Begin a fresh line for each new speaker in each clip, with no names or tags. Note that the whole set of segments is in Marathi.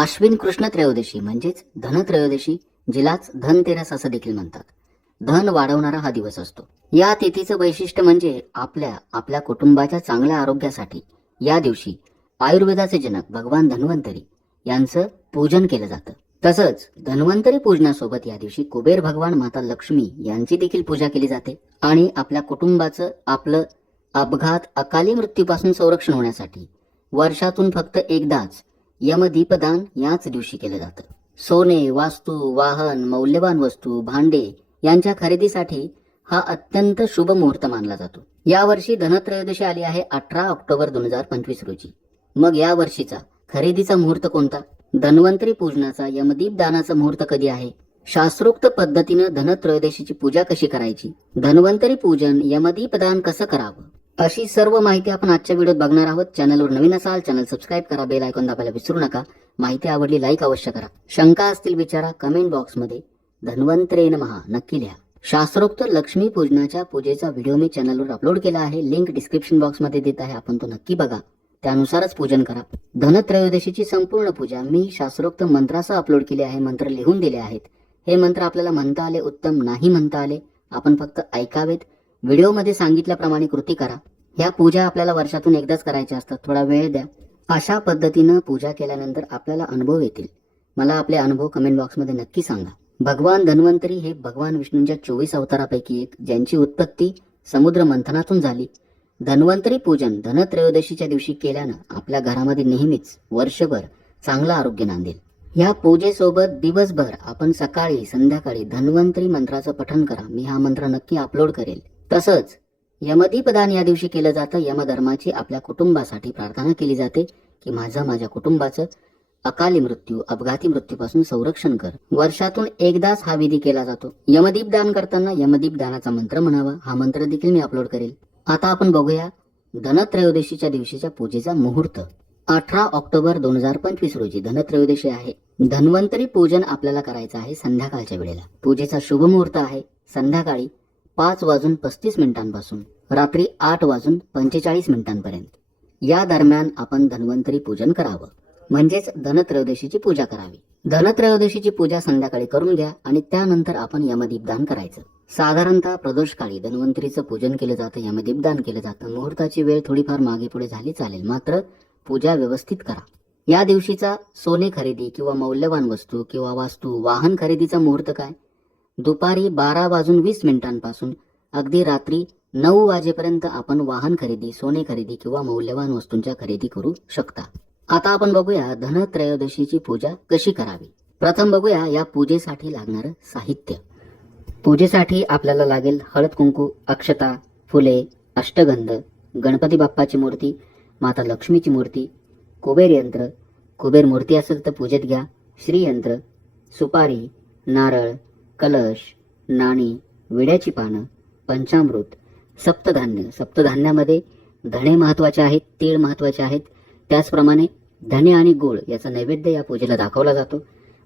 अश्विन कृष्ण त्रयोदशी म्हणजेच धनत्रयोदशी जिलाच धनतेरस असं देखील म्हणतात धन वाढवणारा हा दिवस असतो या तिथीचं वैशिष्ट्य म्हणजे आपल्या आपल्या कुटुंबाच्या चांगल्या आरोग्यासाठी या दिवशी आयुर्वेदाचे जनक भगवान धन्वंतरी यांचं पूजन केलं जातं तसंच धन्वंतरी पूजनासोबत या दिवशी कुबेर भगवान माता लक्ष्मी यांची देखील पूजा केली जाते आणि आपल्या कुटुंबाचं आपलं अपघात अकाली मृत्यूपासून संरक्षण होण्यासाठी वर्षातून फक्त एकदाच यमदीपदान याच दिवशी केलं जात सोने वास्तू वाहन मौल्यवान वस्तू भांडे यांच्या खरेदीसाठी हा अत्यंत शुभ मुहूर्त मानला जातो या वर्षी धनत्रयोदशी आली आहे अठरा ऑक्टोबर दोन हजार पंचवीस रोजी मग या वर्षीचा खरेदीचा मुहूर्त कोणता धन्वंतरी पूजनाचा यमदीप दानाचा मुहूर्त कधी आहे शास्त्रोक्त पद्धतीनं धनत्रयोदशीची पूजा कशी करायची धन्वंतरी पूजन यमदीप दान कसं करावं अशी सर्व माहिती आपण आजच्या व्हिडिओत बघणार आहोत चॅनलवर नवीन असाल चॅनल सबस्क्राईब करा बेल ऐकून दाबायला विसरू नका माहिती आवडली लाईक अवश्य करा शंका असतील विचारा कमेंट बॉक्समध्ये धन्वंतरेन महा नक्की लिहा शास्त्रोक्त लक्ष्मी पूजनाच्या पूजेचा व्हिडिओ मी चॅनलवर अपलोड केला आहे लिंक डिस्क्रिप्शन बॉक्स मध्ये देत आहे आपण तो नक्की बघा त्यानुसारच पूजन करा धनत्रयोदशीची संपूर्ण पूजा मी शास्त्रोक्त मंत्रासह अपलोड केली आहे मंत्र लिहून दिले आहेत हे मंत्र आपल्याला म्हणता आले उत्तम नाही म्हणता आले आपण फक्त ऐकावेत व्हिडिओमध्ये सांगितल्याप्रमाणे कृती करा या पूजा आपल्याला वर्षातून एकदाच करायच्या असतात थोडा वेळ द्या अशा पद्धतीनं पूजा केल्यानंतर आपल्याला अनुभव येतील मला आपले अनुभव कमेंट बॉक्समध्ये नक्की सांगा भगवान धन्वंतरी हे भगवान विष्णूंच्या चोवीस अवतारापैकी एक ज्यांची उत्पत्ती समुद्र मंथनातून झाली धन्वंतरी पूजन धनत्रयोदशीच्या दिवशी केल्यानं आपल्या घरामध्ये नेहमीच वर्षभर चांगलं आरोग्य नांदेल या पूजेसोबत दिवसभर आपण सकाळी संध्याकाळी धन्वंतरी मंत्राचं पठण करा मी हा मंत्र नक्की अपलोड करेल तसंच यमदीपदान या दिवशी केलं जातं यमधर्माची आपल्या कुटुंबासाठी प्रार्थना केली जाते की माझं माझ्या कुटुंबाचं अकाली मृत्यू अपघाती मृत्यूपासून संरक्षण कर वर्षातून एकदाच हा विधी केला जातो यमदीप दान करताना यमदीप दानाचा मंत्र म्हणावा हा मंत्र देखील मी अपलोड करेल आता आपण बघूया धनत्रयोदशीच्या दिवशीच्या पूजेचा मुहूर्त अठरा ऑक्टोबर दोन हजार पंचवीस रोजी धनत्रयोदशी आहे धन्वंतरी पूजन आपल्याला करायचं आहे संध्याकाळच्या वेळेला पूजेचा शुभ मुहूर्त आहे संध्याकाळी पाच वाजून पस्तीस मिनिटांपासून रात्री आठ वाजून पंचेचाळीस मिनिटांपर्यंत या दरम्यान आपण धन्वंतरी पूजन करावं म्हणजेच धनत्रयोदशीची पूजा करावी धनत्रयोदशीची पूजा संध्याकाळी करून घ्या आणि त्यानंतर आपण यमदीपदान करायचं साधारणतः प्रदोषकाळी धन्वंतरीचं पूजन केलं जातं यमदीपदान केलं जातं मुहूर्ताची वेळ थोडीफार मागे पुढे झाली चालेल मात्र पूजा व्यवस्थित करा या दिवशीचा सोने खरेदी किंवा मौल्यवान वस्तू किंवा वास्तू वाहन खरेदीचा मुहूर्त काय दुपारी बारा वाजून वीस मिनिटांपासून अगदी रात्री नऊ वाजेपर्यंत आपण वाहन खरेदी सोने खरेदी किंवा मौल्यवान वस्तूंच्या खरेदी करू शकता आता आपण बघूया धनत्रयोदशीची पूजा कशी करावी प्रथम बघूया या पूजेसाठी लागणारं साहित्य पूजेसाठी आपल्याला लागेल हळद कुंकू अक्षता फुले अष्टगंध गणपती बाप्पाची मूर्ती माता लक्ष्मीची मूर्ती कुबेर यंत्र कुबेर मूर्ती असेल तर पूजेत घ्या श्रीयंत्र सुपारी नारळ कलश नाणी विड्याची पानं पंचामृत सप्तधान्य सप्तधान्यामध्ये धणे महत्त्वाचे आहेत तीळ महत्त्वाचे आहेत त्याचप्रमाणे धने आणि गोळ याचा नैवेद्य या पूजेला दाखवला जातो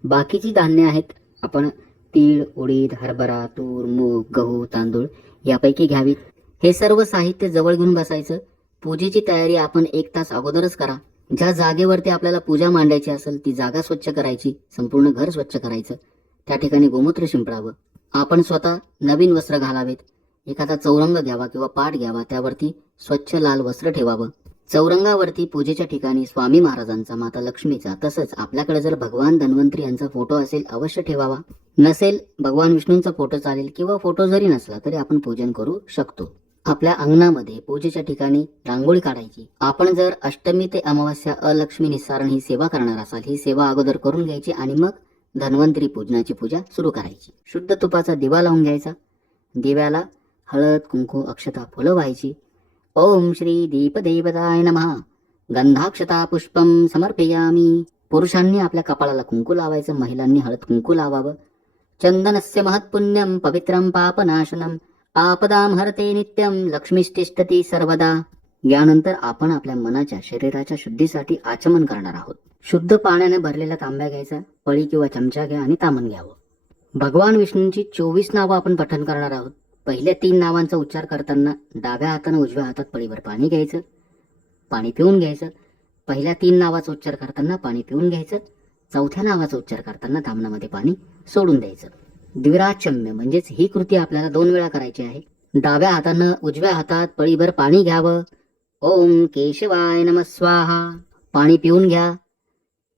बाकीची धान्य आहेत आपण तीळ उडीद हरभरा तूर मूग गहू तांदूळ यापैकी घ्यावीत हे सर्व साहित्य जवळ घेऊन बसायचं पूजेची तयारी आपण एक तास अगोदरच करा ज्या जागेवरती आपल्याला पूजा मांडायची असेल ती जागा स्वच्छ करायची संपूर्ण घर स्वच्छ करायचं त्या ठिकाणी गोमूत्र शिंपडावं आपण स्वतः नवीन वस्त्र घालावेत एखादा चौरंग घ्यावा किंवा पाठ घ्यावा त्यावरती स्वच्छ लाल वस्त्र ठेवावं चौरंगावरती पूजेच्या ठिकाणी स्वामी महाराजांचा माता लक्ष्मीचा तसंच आपल्याकडे जर भगवान धन्वंतरी यांचा फोटो असेल अवश्य ठेवावा नसेल भगवान विष्णूंचा फोटो चालेल किंवा फोटो जरी नसला तरी आपण पूजन करू शकतो आपल्या अंगणामध्ये पूजेच्या ठिकाणी रांगोळी काढायची आपण जर अष्टमी ते अमावस्या अलक्ष्मी निस्सारण ही सेवा करणार असाल ही सेवा अगोदर करून घ्यायची आणि मग धन्वंतरी पूजनाची पूजा सुरू करायची शुद्ध तुपाचा दिवा लावून घ्यायचा दिव्याला हळद कुंकू अक्षता फुलं व्हायची ओम श्री दीप देवताय नमः गंधाक्षता पुष्पम समर्पयामी पुरुषांनी आपल्या कपाळाला कुंकू लावायचं महिलांनी हळद कुंकू लावावं चंदनस्य महत्पुण्यम पवित्रम पापनाशनम आपदाम हरते नित्यम लक्ष्मीष्टिष्ठती सर्वदा यानंतर आपण आपल्या मनाच्या शरीराच्या शुद्धीसाठी आचमन करणार आहोत शुद्ध पाण्याने भरलेला तांब्या घ्यायचा पळी किंवा चमचा घ्या आणि तामण घ्यावं भगवान विष्णूंची चोवीस नावं आपण पठण करणार आहोत पहिल्या तीन नावांचा उच्चार करताना डाव्या हाताने उजव्या हातात पळीवर पाणी घ्यायचं पाणी पिऊन घ्यायचं पहिल्या तीन नावाचा उच्चार करताना पाणी पिऊन घ्यायचं चौथ्या नावाचा उच्चार करताना तामनामध्ये पाणी सोडून द्यायचं द्विराचम्य म्हणजेच ही कृती आपल्याला दोन वेळा करायची आहे डाव्या हातानं उजव्या हातात पळीभर पाणी घ्यावं ओम केशवाय नमस्वाहा पाणी पिऊन घ्या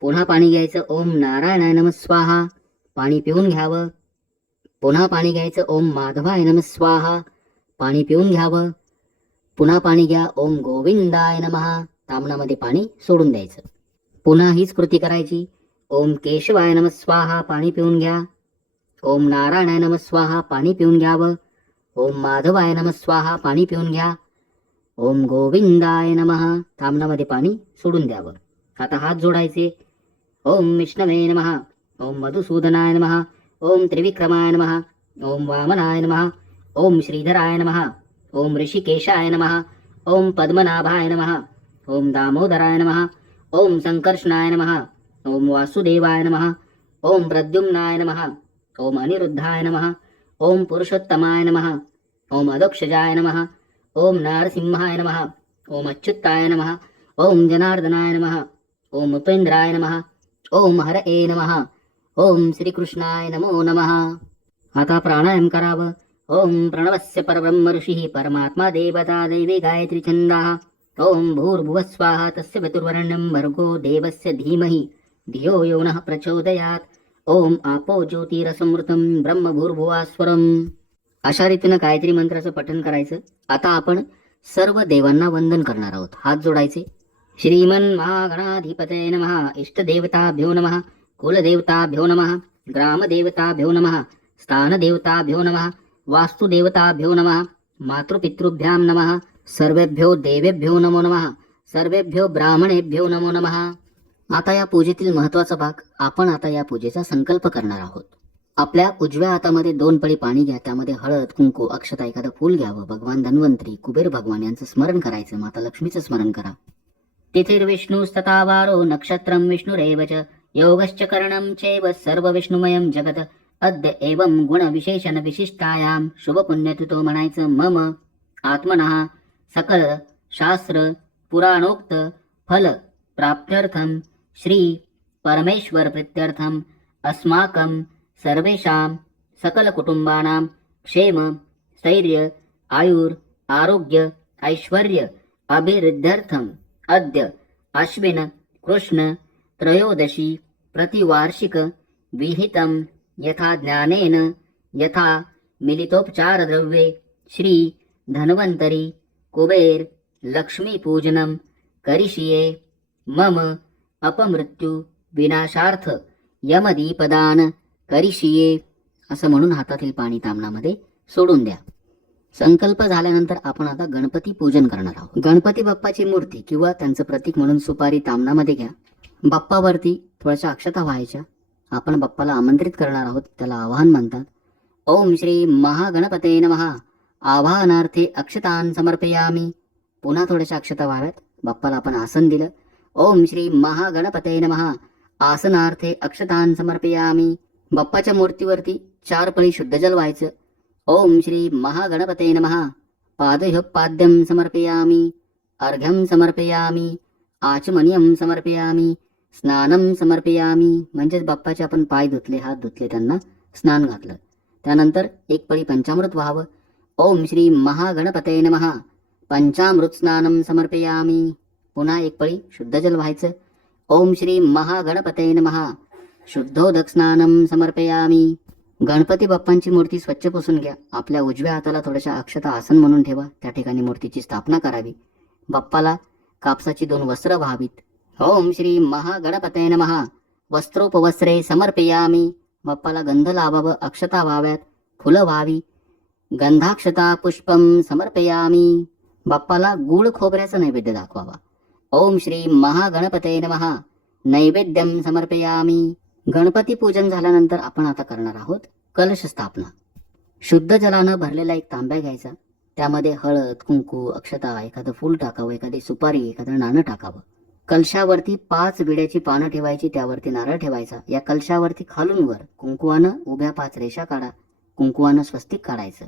पुन्हा पाणी घ्यायचं ओम नारायणाय नम स्वाहा पाणी पिऊन घ्यावं पुन्हा पाणी घ्यायचं ओम माधवाय नम स्वाहा पाणी पिऊन घ्यावं पुन्हा पाणी घ्या ओम गोविंदाय नमहा तामणामध्ये पाणी सोडून द्यायचं पुन्हा हीच कृती करायची ओम केशवाय नम स्वाहा पाणी पिऊन घ्या ओम नारायणाय नम स्वाहा पाणी पिऊन घ्यावं ओम माधवाय नम स्वाहा पाणी पिऊन घ्या ओम गोविंदाय नमहा तामणामध्ये पाणी सोडून द्यावं आता हात जोडायचे ॐ विष्णवे नमः ॐ मधुसूदनाय नमः ॐ त्रिविक्रमाय नमः ॐ वामनाय नमः ॐ श्रीधराय नमः ॐ ऋषिकेशाय नमः ॐ पद्मनाभाय नमः ॐ दामोदराय नमः ॐ सङ्कर्षणाय नमः ॐ वासुदेवाय नमः ॐ प्रद्युम्नाय नमः ॐ अनिरुद्धाय नमः ॐ पुरुषोत्तमाय नमः ॐ अदक्षजाय नमः ॐ ॐ नारसिंहाय नमः ॐ अच्युत्ताय नमः ॐ जनार्दनाय नमः ॐ उपेन्द्राय नमः ओम ए नमः ओम श्रीकृष्णाय नमो नमः आता प्राणायाम कराव ओम प्रणवस्य परब्रह्म ऋषी परमात्मा देवता दैवी गायत्री छंदा ओम भूर्भुव स्वाहा तस्य वर्गो देवस्य धीमहि धियो यो नः प्रचोदयात् ओम आपो ज्योतिरसमृतम ब्रह्मभूर्भुवास्वरम अशा रीतीनं गायत्री मंत्राचं पठन करायचं आता आपण सर्व देवांना वंदन करणार आहोत हात जोडायचे श्रीमन महागणाधिपते नम इष्टदेवताभ्यो नमः कुलदेवताभ्यो नमः ग्रामदेवताभ्यो नमः स्थानदेवताभ्यो नमः वास्तुदेवताभ्यो नमः मातृपितृभ्यां नमः सर्वेभ्यो देवेभ्यो नमो नमः सर्वेभ्यो ब्राह्मणेभ्यो नमो नमः आता या पूजेतील महत्वाचा भाग आपण आता या पूजेचा संकल्प करणार आहोत आपल्या उजव्या हातामध्ये दोन पळी पाणी घ्या त्यामध्ये हळद कुंकू अक्षता एखादं फूल घ्यावं भगवान धन्वंतरी कुबेर भगवान यांचं स्मरण करायचं माता लक्ष्मीचं स्मरण करा तिथिर्विष्णुस्ततावारो नक्षत्रं विष्णुरेव च योगश्च करणं चैव सर्वविष्णुमयं जगत अद्य एवं गुणविशेषण विशिष्टायां शुभपुण्यतितो म्हणायचं मम आत्मनः सकल शास्त्र पुराणोक्त फल प्राप्त्यर्थं श्री परमेश्वर प्रत्यर्थं अस्माकं सर्वेषां सकलकुटुम्बानां क्षेम स्थैर्य आयुर् आरोग्य ऐश्वर्य अभिवृद्ध्यर्थं अद्य अश्विन कृष्ण त्रयोदशी प्रतिवार्षिक विहितं यथा ज्ञानेन यथा मिलितोपचारद्रव्ये श्री धन्वंतरी कुबेर लक्ष्मीपूजनं करिष्ये मम अपमृत्यू विनाशार्थ यमदीपदान करिष्ये असं म्हणून हातातील पाणी सोडून द्या संकल्प झाल्यानंतर आपण आता गणपती पूजन करणार आहोत गणपती बाप्पाची मूर्ती किंवा त्यांचं प्रतीक म्हणून सुपारी तांबणामध्ये घ्या बाप्पावरती थोड्याशा अक्षता व्हायच्या आपण बाप्पाला आमंत्रित करणार आहोत त्याला आवाहन म्हणतात ओम श्री महागणपते महा आवाहनार्थे अक्षतान समर्पयामी पुन्हा थोड्याशा अक्षता व्हाव्यात बाप्पाला आपण आसन दिलं ओम श्री महागणपते महा आसनार्थे अक्षतान समर्पयामी बाप्पाच्या मूर्तीवरती चार पळी शुद्धजल व्हायचं ओम श्री महागणपते नमः पादह्युपाद्यं समर्पयामि अर्घ्यं समर्पयामि आचमनियम समर्पयामि स्नानम समर्पयामी म्हणजेच बाप्पाचे आपण पाय धुतले हात धुतले त्यांना स्नान घातलं त्यानंतर एक पळी पंचामृत व्हावं ओम श्री महागणपते नम पंचामृत स्नानम समर्पयामी पुन्हा एक पळी शुद्ध जल व्हायचं ओम श्री महागणपते नम शुद्धोदक स्नानम समर्पयामी गणपती बाप्पांची मूर्ती स्वच्छ पुसून घ्या आपल्या उजव्या हाताला थोड्याशा अक्षता आसन म्हणून ठेवा त्या ठिकाणी मूर्तीची स्थापना करावी बाप्पाला कापसाची दोन वस्त्र व्हावीत ओम श्री महागणपतय महा वस्त्रोपवस्त्रे समर्पयामी बाप्पाला गंध लावावं अक्षता व्हाव्यात फुलं व्हावी गंधाक्षता पुष्पम समर्पयामी बाप्पाला गुळ खोबऱ्याचा नैवेद्य दाखवावा ओम श्री महागणपतय महा नैवेद्यम समर्पयामी गणपती पूजन झाल्यानंतर आपण आता करणार आहोत कलश स्थापना शुद्ध जलानं भरलेला एक तांब्या घ्यायचा त्यामध्ये हळद कुंकू अक्षता एखादं फूल टाकावं एखादी सुपारी एखादं नाणं टाकावं कलशावरती पाच विड्याची पानं ठेवायची त्यावरती नारळ ठेवायचा या कलशावरती खालूनवर कुंकुवानं उभ्या पाच रेषा काढा कुंकुवानं स्वस्तिक काढायचं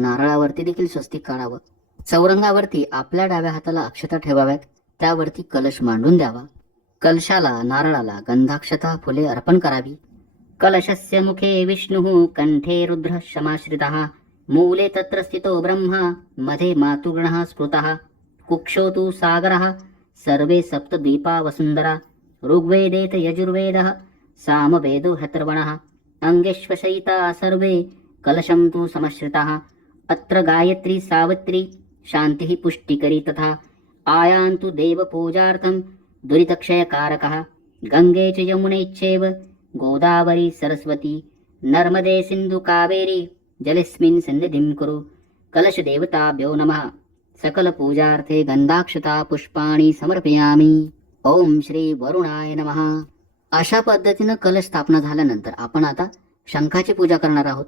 नारळावरती देखील स्वस्तिक काढावं चौरंगावरती आपल्या डाव्या हाताला अक्षता ठेवाव्यात त्यावरती कलश मांडून द्यावा कलशाला नारळाला गंधाक्षता फुले अर्पण करावी कलशस्य मुखे विष्णुः कंठे रुद्र क्षमाश्रिता मूले तत्र स्थितो ब्रह्मा मधे मातुगण स्मृता कुक्षो तु सागरः सर्वे सप्तद्वीपा वसुंधरा ऋग्वेदेत यजुर्वेदः सामवेदो हतर्वणः अङ्गेश्वसयिता सर्वे कलशं तु समश्रिता अत्र गायत्री सावित्री शान्तिः पुष्टिकरी तथा आयान्तु देवपूजार्थं दुरितक्षयकारकः गङ्गे च यमुने चैव गोदावरी सरस्वती नर्मदे कावेरी जलेस्मिन् सन्निधिं कुरु कलशदेवताभ्यो नमः पूजार्थे गन्धाक्षता पुष्पाणि समर्पयामि ओम श्री वरुणाय नमः अशा पद्धतीनं कलश स्थापना झाल्यानंतर आपण आता शंखाची पूजा करणार आहोत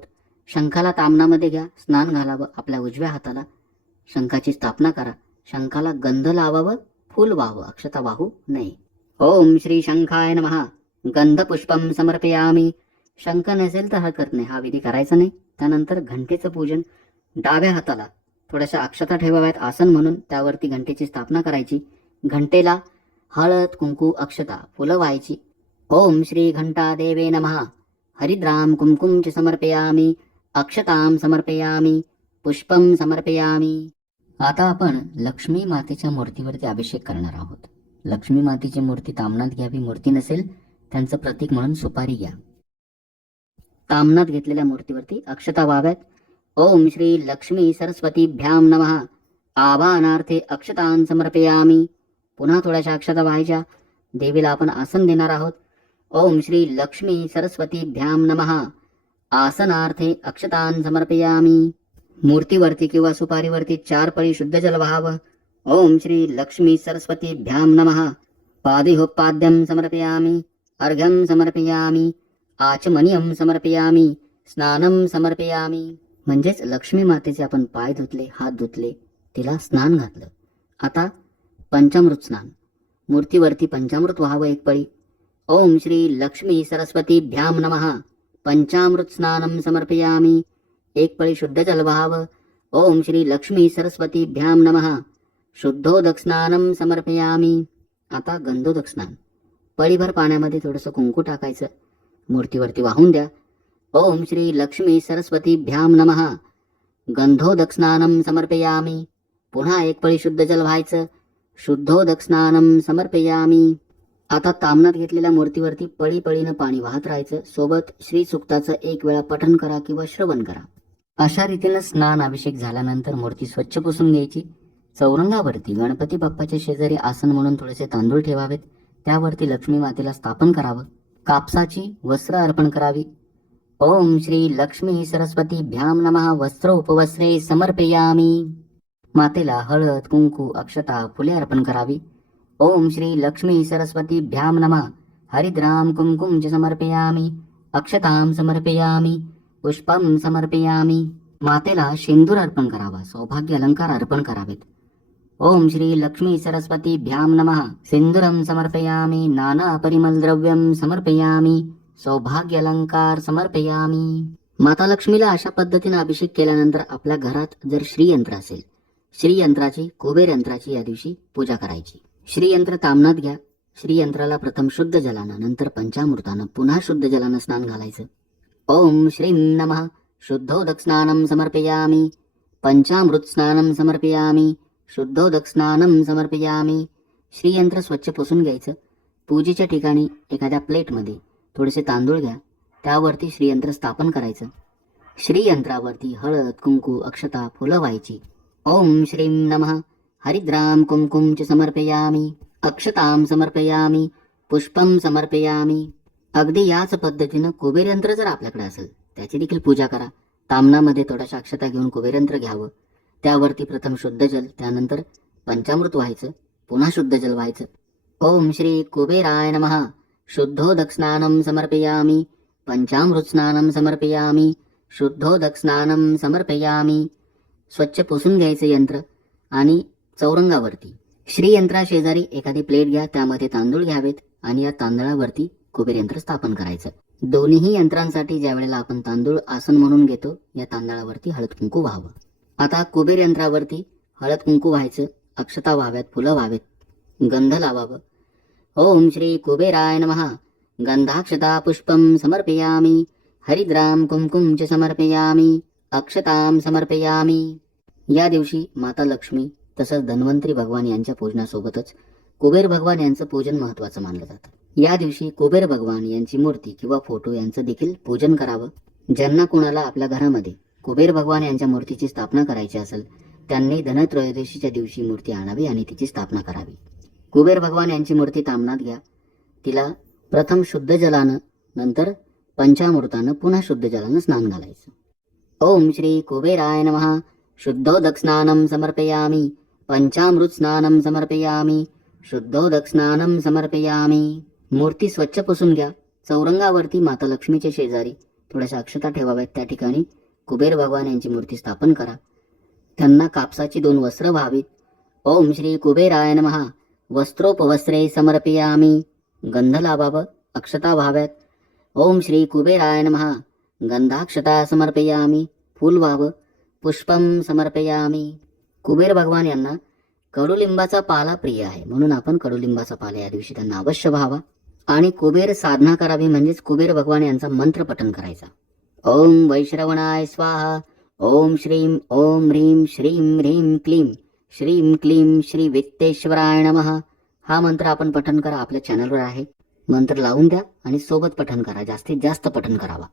शंखाला तामणामध्ये घ्या स्नान घालावं आपल्या उजव्या हाताला शंखाची स्थापना करा शंखाला गंध लावावं फुल वाहू अक्षता वाहू नये ओम श्री शंखाय नमहा गंधपुष्पम समर्पयामी शंख नसेल तर हा करणे हा विधी करायचा नाही त्यानंतर घंटेचं पूजन डाव्या हाताला थोड्याशा अक्षता ठेवाव्यात आसन म्हणून त्यावरती घंटेची स्थापना करायची घंटेला हळद कुंकू अक्षता फुलं व्हायची ओम श्री घंटा देवे महा हरिद्राम कुमकुम च समर्पयामी अक्षताम समर्पयामी पुष्पम समर्पयामी आता आपण लक्ष्मी मातेच्या मूर्तीवरती अभिषेक करणार आहोत लक्ष्मी मातेची मूर्ती तामनात घ्यावी मूर्ती नसेल त्यांचं प्रतीक म्हणून सुपारी घ्या तामनात घेतलेल्या मूर्तीवरती अक्षता व्हाव्यात ओम श्री लक्ष्मी सरस्वती भ्याम नम आवानार्थे अक्षतान समर्पयामी पुन्हा थोड्याशा अक्षता व्हायच्या देवीला आपण आसन देणार आहोत ओम श्री लक्ष्मी सरस्वती भ्याम नम आसनार्थे अक्षतान समर्पयामी मूर्तीवरती किंवा सुपारीवरती चार पळी शुद्ध जल व्हावं ओम श्री लक्ष्मी सरस्वती भ्याम नमः पादिहोपाद्यम समर्पयामी अर्घ्यम समर्पयामी आचमनियम समर्पयामी स्नानम समर्पयामी म्हणजेच लक्ष्मी मातेचे आपण पाय धुतले हात धुतले तिला स्नान घातलं आता पंचामृत स्नान मूर्तीवरती पंचामृत व्हावं एक पळी ओम श्री लक्ष्मी सरस्वती भ्याम नमः पंचामृत स्नानम समर्पयामी एक पळी शुद्ध जल व्हावं ओम श्री लक्ष्मी सरस्वती भ्याम नमः शुद्धो दक्षनानम समर्पयामी आता गंधो दक्षनान पळीभर पाण्यामध्ये थोडंसं कुंकू टाकायचं मूर्तीवरती वाहून द्या ओम श्री लक्ष्मी सरस्वती भ्याम नमः गंधो दक्षनानं समर्पयामी पुन्हा एक पळी शुद्ध जल व्हायचं शुद्धो दक्षनानं समर्पयामी आता तामनात घेतलेल्या मूर्तीवरती पळी पळीनं पाणी वाहत राहायचं सोबत श्री सुक्ताचं एक वेळा पठन करा किंवा श्रवण करा अशा रीतीनं स्नान अभिषेक झाल्यानंतर मूर्ती स्वच्छ पुसून घ्यायची चौरंगावरती गणपती बाप्पाच्या शेजारी आसन म्हणून थोडेसे तांदूळ ठेवावेत त्यावरती लक्ष्मी मातेला स्थापन करावं कापसाची वस्त्र अर्पण करावी ओम श्री लक्ष्मी सरस्वती भ्याम नमः वस्त्र उपवस्त्रे समर्पयामी मातेला हळद कुंकू अक्षता फुले अर्पण करावी ओम श्री लक्ष्मी सरस्वती भ्याम नमः हरिद्राम कुमकुम च समर्पयामी अक्षताम समर्पयामी पुष्पम समर्पयामी मातेला सिंदूर अर्पण करावा सौभाग्य अलंकार अर्पण करावेत ओम श्री लक्ष्मी सरस्वती भ्याम नम सिंदूरम समर्पयामी नाना परिमल द्रव्यम समर्पयामी सौभाग्य अलंकार समर्पयामी माता लक्ष्मीला अशा पद्धतीने अभिषेक केल्यानंतर आपल्या घरात जर श्रीयंत्र असेल श्रीयंत्राची कुबेर यंत्राची या दिवशी पूजा करायची श्रीयंत्र तामनात घ्या श्रीयंत्राला प्रथम शुद्ध जलानं नंतर पंचामृतानं पुन्हा शुद्ध जलानं स्नान घालायचं ओम श्रीं नमः शुद्धोदकस्नानं समर्पयामि समर्पयामि शुद्धोदक स्नानं समर्पयामि श्रीयंत्र स्वच्छ पुसून घ्यायचं पूजेच्या ठिकाणी एखाद्या प्लेटमध्ये थोडेसे तांदूळ घ्या त्यावरती श्रीयंत्र स्थापन करायचं श्रीयंत्रावरती हळद कुंकू अक्षता फुलं व्हायची ओम श्रीं नमः हरिद्रां कुंकुम च समर्पयामि अक्षतां समर्पयामि पुष्पं समर्पयामि अगदी याच पद्धतीनं कुबेर यंत्र जर आपल्याकडे असेल त्याची देखील पूजा करा तामनामध्ये थोड्याशा अक्षता घेऊन कुबेर यंत्र घ्यावं त्यावरती प्रथम शुद्ध जल त्यानंतर पंचामृत व्हायचं पुन्हा शुद्ध जल व्हायचं ओम श्री कुबेराय नमः स्नान समर्पयामी स्नान समर्पयामी स्नान समर्पयामी स्वच्छ पुसून घ्यायचं यंत्र आणि चौरंगावरती श्रीयंत्रा शेजारी एखादी प्लेट घ्या त्यामध्ये तांदूळ घ्यावेत आणि या तांदळावरती कुबेर यंत्र स्थापन करायचं दोन्हीही यंत्रांसाठी ज्या वेळेला आपण तांदूळ आसन म्हणून घेतो या तांदळावरती हळद कुंकू व्हावं आता कुबेर यंत्रावरती हळद कुंकू व्हायचं अक्षता व्हाव्यात फुलं व्हावेत गंध लावावं ओम श्री कुबेराय महा गंधाक्षता पुष्पम समर्पयामी हरिद्राम कुमकुम च समर्पयामी अक्षताम समर्पयामी या दिवशी माता लक्ष्मी तसंच धन्वंतरी भगवान यांच्या पूजनासोबतच कुबेर भगवान यांचं पूजन महत्वाचं मानलं जातं या दिवशी कुबेर भगवान यांची मूर्ती किंवा फोटो यांचं देखील पूजन करावं ज्यांना कोणाला आपल्या घरामध्ये कुबेर भगवान यांच्या मूर्तीची स्थापना करायची असेल त्यांनी धनत्रयोदशीच्या दिवशी मूर्ती आणावी आणि तिची स्थापना करावी कुबेर भगवान यांची मूर्ती तामनात घ्या तिला प्रथम शुद्ध जलानं नंतर पंचामृतानं पुन्हा शुद्ध जलानं स्नान घालायचं ओम श्री कुबेराय नमः शुद्धोदकस्नानं समर्पयामी पंचामृत स्नानं समर्पयामी स्नानम समर्पयामी मूर्ती स्वच्छ पुसून घ्या चौरंगावरती माता लक्ष्मीच्या शेजारी थोड्याशा अक्षता ठेवाव्यात त्या ठिकाणी कुबेर भगवान यांची मूर्ती स्थापन करा त्यांना कापसाची दोन वस्त्र व्हावीत ओम श्री कुबेराय महा वस्त्रोपवस्त्रे समर्पयामी गंध लाभाव अक्षता व्हाव्यात ओम श्री कुबेराय महा गंधाक्षता समर्पयामी फूल व्हावं पुष्पम समर्पयामी कुबेर भगवान यांना कडुलिंबाचा पाला प्रिय आहे म्हणून आपण कडुलिंबाचा पाला या दिवशी त्यांना अवश्य व्हावा आणि कुबेर साधना करावी म्हणजेच कुबेर भगवान यांचा मंत्र पठन करायचा ओम वैश्रवणाय स्वाहा ओम श्रीम ओम ह्रीम श्रीम ह्रीम क्लीम श्रीम क्लीम श्री वित्तेश्वराय नम हा मंत्र आपण पठन करा आपल्या चॅनलवर आहे मंत्र लावून द्या आणि सोबत पठन करा जास्तीत जास्त पठन करावा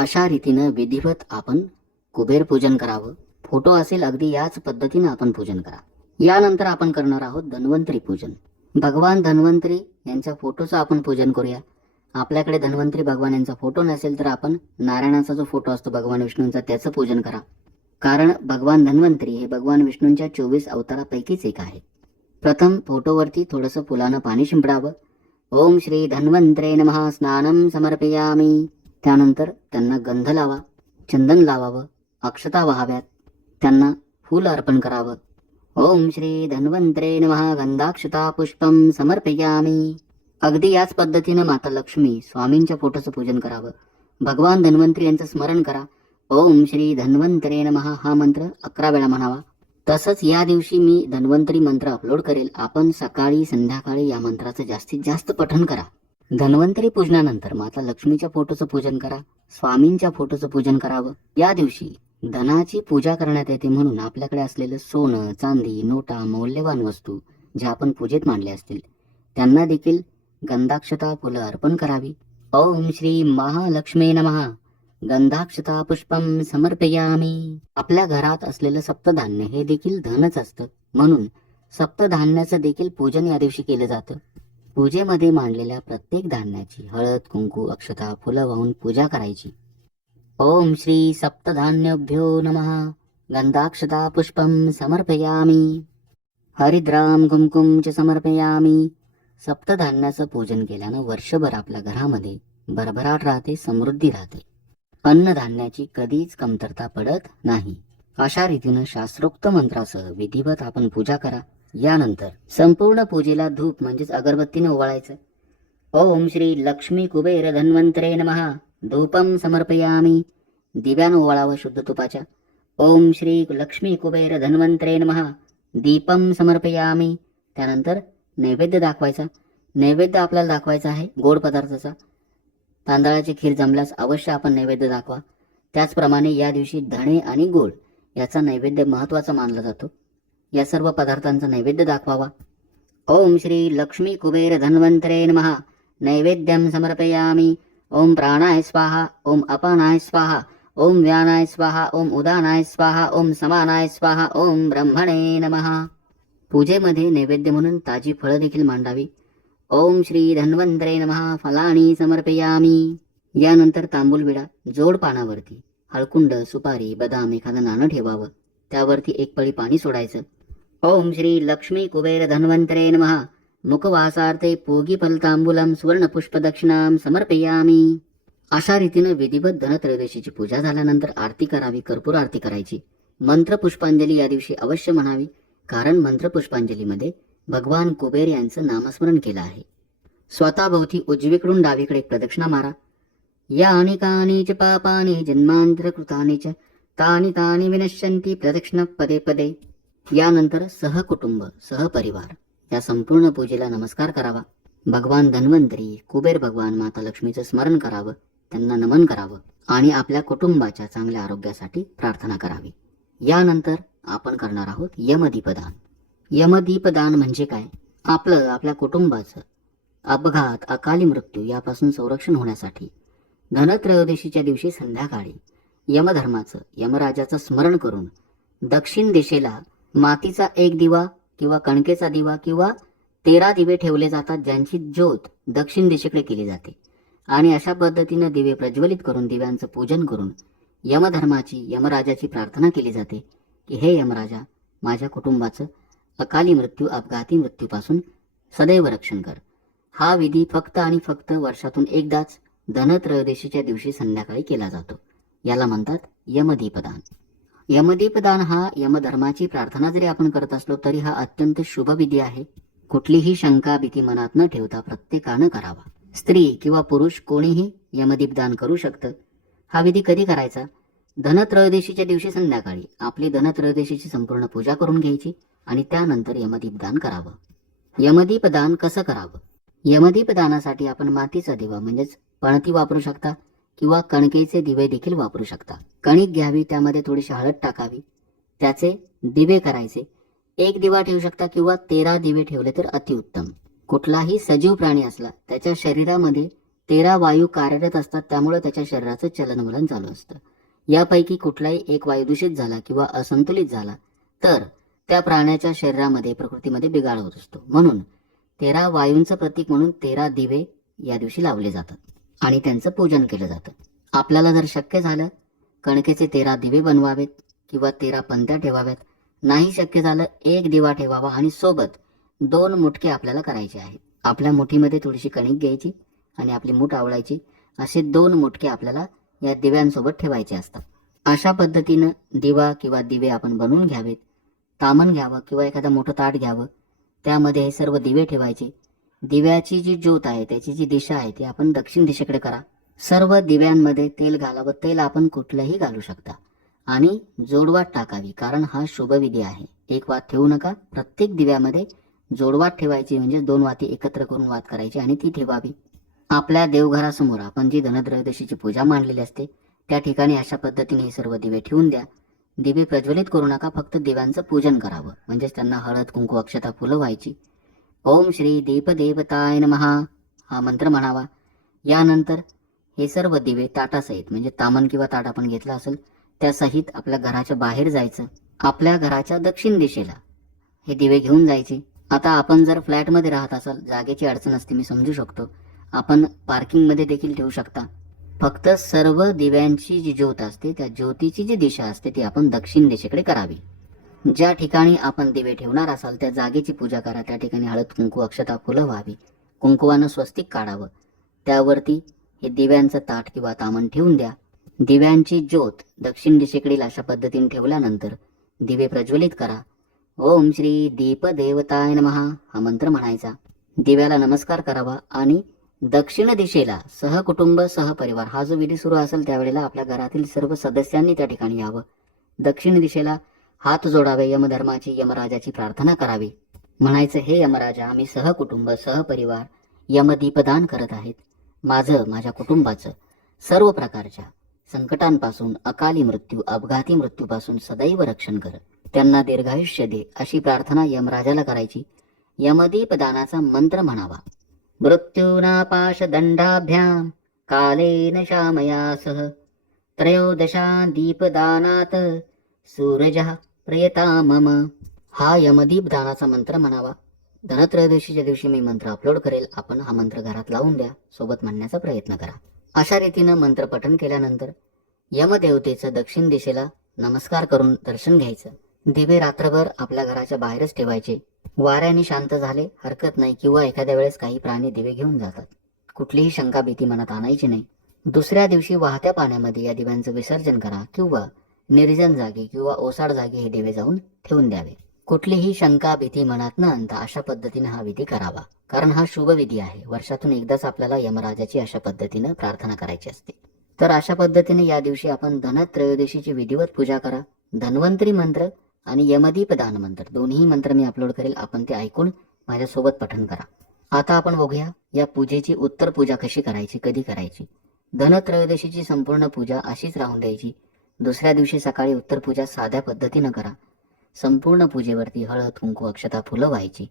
अशा रीतीनं विधिवत आपण कुबेर पूजन करावं फोटो असेल अगदी याच पद्धतीनं आपण पूजन करा यानंतर आपण करणार आहोत धन्वंतरी पूजन भगवान धन्वंतरी यांच्या फोटोचं आपण पूजन करूया आपल्याकडे धन्वंतरी भगवान यांचा फोटो नसेल तर आपण नारायणाचा जो फोटो असतो भगवान विष्णूंचा त्याचं पूजन करा कारण भगवान धन्वंतरी हे भगवान विष्णूंच्या चोवीस अवतारापैकीच एक आहे प्रथम फोटोवरती थोडंसं फुलानं पाणी शिंपडावं ओम श्री धन्वंतरे महा स्नानम समर्पयामी त्यानंतर त्यांना गंध लावा चंदन लावावं अक्षता व्हाव्यात त्यांना फूल अर्पण करावं ओम श्री धन्वंतरे महा गंधाक्षता पुष्पम समर्पयामी अगदी याच पद्धतीनं माता लक्ष्मी स्वामींच्या फोटोचं पूजन करावं भगवान धन्वंतरी यांचं स्मरण करा ओम श्री धन्वंतरे महा हा मंत्र अकरा वेळा म्हणावा तसंच या दिवशी मी धन्वंतरी मंत्र अपलोड करेल आपण सकाळी संध्याकाळी या मंत्राचं जास्तीत जास्त पठन करा धन्वंतरी पूजनानंतर माता लक्ष्मीच्या फोटोचं पूजन करा स्वामींच्या फोटोचं पूजन करावं या दिवशी धनाची पूजा करण्यात येते म्हणून आपल्याकडे असलेलं सोनं चांदी नोटा मौल्यवान वस्तू ज्या आपण पूजेत मांडल्या असतील त्यांना देखील गंधाक्षता फुलं अर्पण करावी ओम श्री महालक्ष्मी नमः गंधाक्षता पुष्पम समर्पयामी आपल्या घरात असलेलं सप्तधान्य हे देखील धनच असतं म्हणून सप्तधान्याचं देखील पूजन या दिवशी केलं जातं पूजेमध्ये मांडलेल्या प्रत्येक धान्याची हळद कुंकू अक्षता फुलं वाहून पूजा करायची ओम श्री सप्तधान्यभ्यो नम गंधाक्षता पुष्पम समर्पयामी हरिद्राम कुमकुम च समर्पयामी सप्तधान्याचं पूजन केल्यानं वर्षभर आपल्या घरामध्ये भरभराट राहते समृद्धी राहते अन्नधान्याची कधीच कमतरता पडत नाही अशा रीतीनं शास्त्रोक्त मंत्रासह विधिवत आपण पूजा करा यानंतर संपूर्ण पूजेला धूप म्हणजेच अगरबत्तीने ओवाळायचं ओम श्री लक्ष्मी कुबेर धन्वंतरे महा धूपम समर्पयामी दिव्यानं ओवाळावं शुद्ध तुपाच्या ओम श्री लक्ष्मी कुबेर धन्वंतरे महा दीपम समर्पयामी त्यानंतर नैवेद्य दाखवायचा नैवेद्य आपल्याला दाखवायचा आहे गोड पदार्थाचा तांदळाची खीर जमल्यास अवश्य आपण नैवेद्य दाखवा त्याचप्रमाणे या दिवशी धणे आणि गोड याचा नैवेद्य महत्त्वाचा मानला जातो या सर्व पदार्थांचा नैवेद्य दाखवावा ओम श्री लक्ष्मी कुबेर धन्वंतरे महा नैवेद्यम समर्पयामी ओम प्राणाय स्वाहा ओम अपानाय स्वाहा ओम व्यानाय स्वाहा ओम उदानाय स्वाहा ओम समानाय स्वाहा ओम ब्रह्मणे नमहा पूजेमध्ये नैवेद्य म्हणून ताजी फळं देखील मांडावी ओम श्री धन्वंतरे नमहा फलाणी समर्पयामी यानंतर तांबूल विडा जोड पानावरती हळकुंड सुपारी बदाम एखादं नाणं ठेवावं त्यावरती एक पळी पाणी सोडायचं ओम श्री लक्ष्मी कुबेर धन्वंतरे नमहा मुखवासार्थे पोगी फलतांबुलम दक्षिणाम समर्पयामी अशा रीतीनं विधिवत धनत्रयोदशीची पूजा झाल्यानंतर आरती करावी कर्पूर आरती करायची मंत्र पुष्पांजली या दिवशी अवश्य म्हणावी कारण मंत्रपुष्पांजलीमध्ये भगवान कुबेर यांचं नामस्मरण केलं आहे स्वतःभोवती उजवीकडून डावीकडे प्रदक्षिणा मारा या अनेकानी च पापाने जन्मांतरकृताने च तानी तानी विनश्यंती प्रदक्षिण पदे पदे यानंतर सहकुटुंब सहपरिवार या संपूर्ण पूजेला नमस्कार करावा भगवान धन्वंतरी कुबेर भगवान माता लक्ष्मीचं स्मरण करावं त्यांना नमन करावं आणि आपल्या कुटुंबाच्या चांगल्या आरोग्यासाठी प्रार्थना करावी यानंतर आपण करणार आहोत यमदीपदान यमदीपदान म्हणजे काय आपलं आपल्या कुटुंबाचं अपघात अकाली मृत्यू यापासून संरक्षण होण्यासाठी धनत्रयोदशीच्या दिवशी संध्याकाळी यमधर्माचं यमराजाचं स्मरण करून दक्षिण दिशेला मातीचा एक दिवा किंवा कणकेचा दिवा किंवा तेरा दिवे ठेवले जातात ज्यांची ज्योत दक्षिण दिशेकडे केली जाते आणि अशा पद्धतीनं दिवे प्रज्वलित करून दिव्यांचं पूजन करून यमधर्माची यमराजाची प्रार्थना केली जाते की हे यमराजा माझ्या कुटुंबाचं अकाली मृत्यू अपघाती मृत्यूपासून सदैव रक्षण कर हा विधी फक्त आणि फक्त वर्षातून एकदाच धनत्रयोदशीच्या दिवशी संध्याकाळी केला जातो याला म्हणतात यमदीपदान यमदीपदान हा यमधर्माची प्रार्थना जरी आपण करत असलो तरी हा अत्यंत शुभ विधी आहे कुठलीही शंका भीती मनात न ठेवता प्रत्येकानं करावा स्त्री किंवा पुरुष कोणीही यमदीपदान करू शकतं हा विधी कधी करायचा धनत्रयोदशीच्या दिवशी संध्याकाळी आपली धनत्रयोदशीची संपूर्ण पूजा करून घ्यायची आणि त्यानंतर यमदीप दान करावं यमदीप दान कसं करावं यमदीप दानासाठी आपण मातीचा दिवा म्हणजेच पणती वापरू शकता किंवा कणकेचे दिवे देखील वापरू शकता कणिक घ्यावी त्यामध्ये थोडीशी हळद टाकावी त्याचे दिवे करायचे एक दिवा ठेवू शकता किंवा तेरा दिवे ठेवले तर अतिउत्तम कुठलाही सजीव प्राणी असला त्याच्या शरीरामध्ये तेरा वायू कार्यरत असतात त्यामुळे त्याच्या शरीराचं चलनवलन चालू असतं यापैकी कुठलाही एक वायुदूषित दूषित झाला किंवा असंतुलित झाला तर त्या प्राण्याच्या शरीरामध्ये प्रकृतीमध्ये बिघाड होत असतो म्हणून तेरा वायूंचं प्रतीक म्हणून तेरा दिवे या दिवशी लावले जातात आणि त्यांचं पूजन केलं जातं आपल्याला जर शक्य झालं कणकेचे तेरा दिवे बनवावेत किंवा तेरा पंत्या ठेवाव्यात नाही शक्य झालं एक दिवा ठेवावा आणि सोबत दोन मुटके आपल्याला करायचे आहेत आपल्या मुठीमध्ये थोडीशी कणिक घ्यायची आणि आपली मूठ आवळायची असे दोन मुटके आपल्याला या दिव्यांसोबत ठेवायचे असतात अशा पद्धतीनं दिवा किंवा दिवे आपण बनवून घ्यावेत तामण घ्यावं किंवा एखादं मोठं ताट घ्यावं त्यामध्ये हे सर्व दिवे ठेवायचे दिव्याची जी ज्योत आहे त्याची जी दिशा आहे ती आपण दक्षिण दिशेकडे करा सर्व दिव्यांमध्ये तेल घालावं तेल आपण कुठलंही घालू शकता आणि जोडवाट टाकावी कारण हा शुभविधी आहे एक वाद ठेवू नका प्रत्येक दिव्यामध्ये जोडवात ठेवायची म्हणजे दोन वाती एकत्र करून वात करायची आणि ती ठेवावी आपल्या देवघरासमोर आपण जी धनत्रयोदशीची पूजा मांडलेली असते त्या ठिकाणी अशा पद्धतीने हे सर्व दिवे ठेवून द्या दिवे प्रज्वलित करू नका फक्त दिव्यांचं पूजन करावं म्हणजेच त्यांना हळद कुंकू अक्षता फुलं व्हायची ओम श्री देवताय महा हा मंत्र म्हणावा यानंतर हे सर्व दिवे ताटासहित म्हणजे तामन किंवा ताट आपण घेतला असेल त्यासहित आपल्या घराच्या बाहेर जायचं आपल्या घराच्या दक्षिण दिशेला हे दिवे घेऊन जायचे आता आपण जर फ्लॅटमध्ये राहत असाल जागेची अडचण असते मी समजू शकतो आपण पार्किंग मध्ये देखील ठेवू शकता फक्त सर्व दिव्यांची जी ज्योत असते त्या ज्योतीची जी दिशा असते ती आपण दक्षिण दिशेकडे करावी ज्या ठिकाणी आपण दिवे ठेवणार असाल त्या जागेची पूजा करा त्या ठिकाणी हळद कुंकू अक्षता फुलं व्हावी कुंकुवानं स्वस्तिक काढावं त्यावरती हे दिव्यांचं ताट किंवा तामण ठेवून द्या दिव्यांची ज्योत दक्षिण दिशेकडील अशा पद्धतीने ठेवल्यानंतर दिवे प्रज्वलित करा ओम श्री दीप देवताय नमहा हा मंत्र म्हणायचा दिव्याला नमस्कार करावा आणि दक्षिण दिशेला सहकुटुंब सहपरिवार हा जो विधी सुरू असेल त्यावेळेला आपल्या घरातील सर्व सदस्यांनी त्या ठिकाणी यावं दक्षिण दिशेला हात जोडावे यमधर्माची यमराजाची प्रार्थना करावी म्हणायचं हे यमराजा आम्ही सहकुटुंब सहपरिवार यमदीपदान करत आहेत माझं माझ्या कुटुंबाचं सर्व प्रकारच्या संकटांपासून अकाली मृत्यू अपघाती मृत्यूपासून सदैव रक्षण कर त्यांना दीर्घायुष्य दे अशी प्रार्थना यमराजाला करायची यमदीपदानाचा मंत्र म्हणावा दंडाभ्यां कालेन शामया सह त्रयोदशा दीपदानात सूरजः प्रयता मम हा यमदीपदानाचा मंत्र म्हणावा धनत्रयोदशीच्या दिवशी मी मंत्र अपलोड करेल आपण हा मंत्र घरात लावून द्या सोबत म्हणण्याचा प्रयत्न करा अशा रीतीनं मंत्र पठन केल्यानंतर यमदेवतेचं दक्षिण दिशेला नमस्कार करून दर्शन घ्यायचं दिवे रात्रभर आपल्या घराच्या बाहेरच ठेवायचे वाऱ्याने शांत झाले हरकत नाही किंवा एखाद्या वेळेस काही प्राणी दिवे घेऊन जातात कुठलीही शंका भीती मनात आणायची नाही दुसऱ्या दिवशी वाहत्या पाण्यामध्ये या दिव्यांचं विसर्जन करा किंवा निर्जन जागे किंवा ओसाड जागे हे दिवे जाऊन ठेवून द्यावे कुठलीही शंका भीती मनात न आणता अशा पद्धतीने हा विधी करावा कारण हा शुभ विधी आहे वर्षातून एकदाच आपल्याला यमराजाची अशा पद्धतीनं प्रार्थना करायची असते तर अशा पद्धतीने या दिवशी आपण धनत्रयोदशीची विधिवत पूजा करा धन्वंतरी मंत्र आणि यमदीप दान मंत्र दोन्ही मंत्र मी अपलोड करेल आपण ते ऐकून माझ्यासोबत पठन करा आता आपण बघूया या पूजेची उत्तर पूजा कशी करायची कधी करायची धनत्रयोदशीची संपूर्ण पूजा अशीच राहून द्यायची दुसऱ्या दिवशी सकाळी उत्तर पूजा साध्या पद्धतीनं करा संपूर्ण पूजेवरती हळद कुंकू अक्षता फुलं व्हायची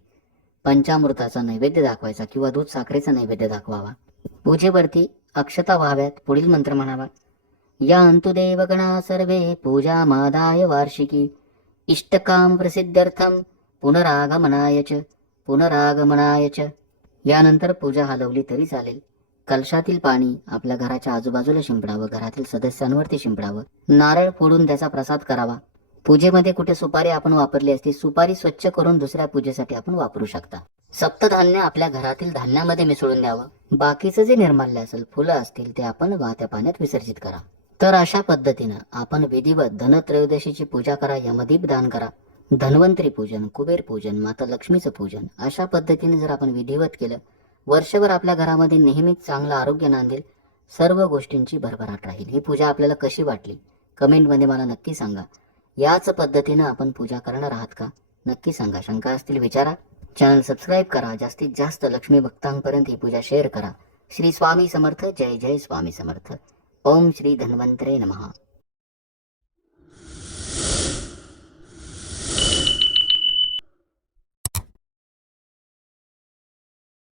पंचामृताचा नैवेद्य दाखवायचा किंवा दूध साखरेचा नैवेद्य दाखवावा पूजेवरती अक्षता व्हाव्यात पुढील मंत्र म्हणावा या अंतुदेवगणा सर्वे पूजा मादाय वार्षिकी इष्टकाम प्रसिद्ध्यर्थम पुनरागमनाय पुनरागमनाय यानंतर पूजा हलवली तरी चालेल कलशातील पाणी आपल्या घराच्या आजूबाजूला शिंपडावं घरातील सदस्यांवरती शिंपडावं नारळ फोडून त्याचा प्रसाद करावा पूजेमध्ये कुठे सुपारी आपण वापरली असती सुपारी स्वच्छ करून दुसऱ्या पूजेसाठी आपण वापरू शकता सप्तधान्य आपल्या घरातील धान्यामध्ये मिसळून द्यावं बाकीचं जे निर्माल्य असेल फुलं असतील ते आपण वाहत्या पाण्यात विसर्जित करा तर अशा पद्धतीनं आपण विधिवत धनत्रयोदशीची पूजा करा यमदीप दान करा धन्वंतरी पूजन कुबेर पूजन माता लक्ष्मीचं पूजन अशा पद्धतीने जर आपण विधिवत केलं वर्षभर आपल्या घरामध्ये नेहमीच चांगलं आरोग्य नांदेल सर्व गोष्टींची भरभराट राहील ही पूजा आपल्याला कशी वाटली कमेंटमध्ये मला नक्की सांगा याच पद्धतीनं आपण पूजा करणार आहात का नक्की सांगा शंका असतील विचारा चॅनल सबस्क्राईब करा जास्तीत जास्त लक्ष्मी भक्तांपर्यंत ही पूजा शेअर करा श्री स्वामी समर्थ जय जय स्वामी समर्थ ओम श्री धन्वंतरे नमः